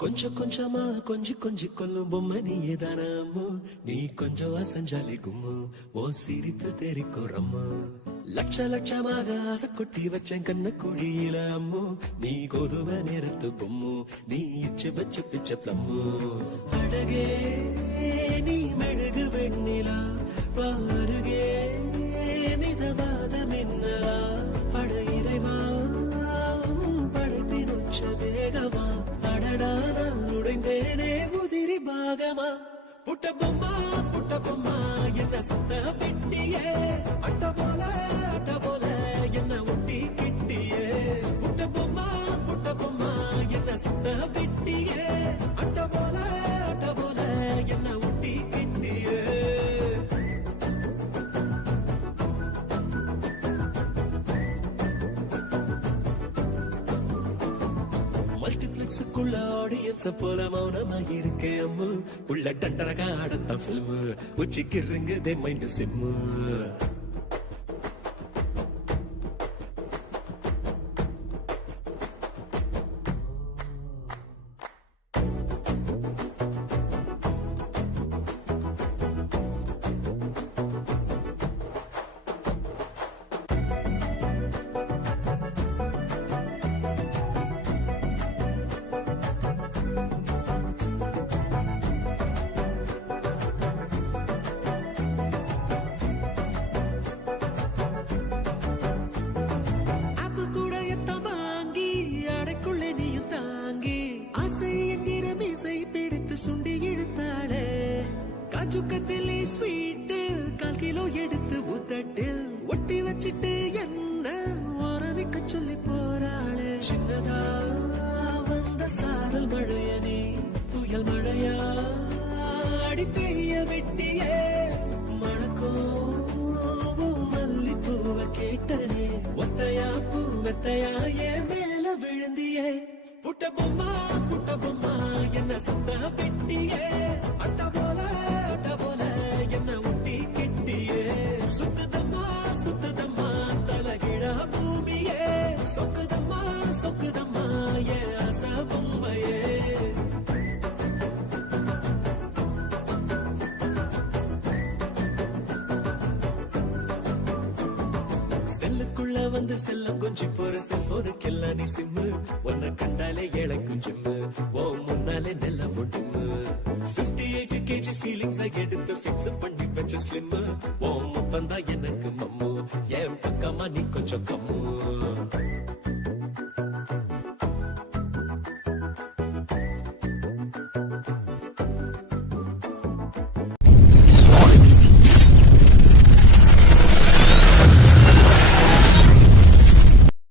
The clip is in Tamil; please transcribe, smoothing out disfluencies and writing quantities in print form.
கொஞ்சம் கொஞ்சமா கொஞ்சி கொல்லும் பொம்மை நீதானாமோ, நீ கொஞ்சம் அசஞ்சாலி கும்மு, ஓ சிரிப்பு தெரிக்கும் ரம்மு. லட்சமாக ஆசை கொட்டி வச்சேன் கண்ண குழியில அம்மு, நீ கோதுவ நேரத்து பொம்மு, நீ இச்சு வச்சு பிச்ச பிளம்மு. அழகே நீ மெழுகு வெண்ணிலா, பாருகே மிதவாத மின்னலா, அட இறைவா படைப்பின் உச்ச வேகமா, அடடா நான் உடைந்தேனே உதிரி பாகமா. புட்ட பொம்மா என்ன சத்த பெட்டியே, அட்ட போல என்ன ஒட்டி கிட்டியே. புட்ட பொம்மா என்ன சத்த பெட்டியே, அட்ட போல என்ன ஒட்டி கிட்டியே. மல்டிபிளெக்ஸுக்குள்ள ஆடியன்ஸ போல மௌனமா இருக்கேன் அம்மு, உள்ள டண்டரகா ஆடத்தான் பிலிமு, உச்சிக்கு இருங்குதே மைண்ட் சிம்மு. சுண்டி இழுத்தாளே காச்சுக்கத்திலே ஸ்வீட், 1/4 கிலோ எடுத்து உதட்டில் ஒட்டி வச்சிட்டு என்ன ஓரவிக்க சொல்லி போறாளே. சின்னதா வந்த சாரல் மழையனே, புயல் மழையா அடி பெய்ய வெட்டியே, மணக்கோ மல்லிப்பூவ கேட்டனே, ஒத்தையா பூ மெத்தையா என் மேல விழுந்தியே. புட்ட பொம்மா என்ன சத்த பெட்டியே, அட்ட போல என்ன ஒட்டி கெட்டியே. சுத்துதம்மா தலகிழா பூமியே, சொக்குதம்மா என் ஆசை பொம்மையே. செல்லுக்குள்ள வந்து செல்லம் கொஞ்சி போற செல்போனுக்கெல்லாம் நீ சிம்மு, உன்னை கண்டாலே ஏழைக்கும் ஜிம்மு, ஓ முன்னாலே நெல்ல ஒட்டுமு. 58 kg ஃபீலிங்ஸ் எடுத்து பிக்ஸ் பண்ணி வச்ச ஸ்லிம்மு, ஓ முத்தம் தான் எனக்கு மம்மு, என் பக்கமா நீ கொஞ்சம் கம்மு.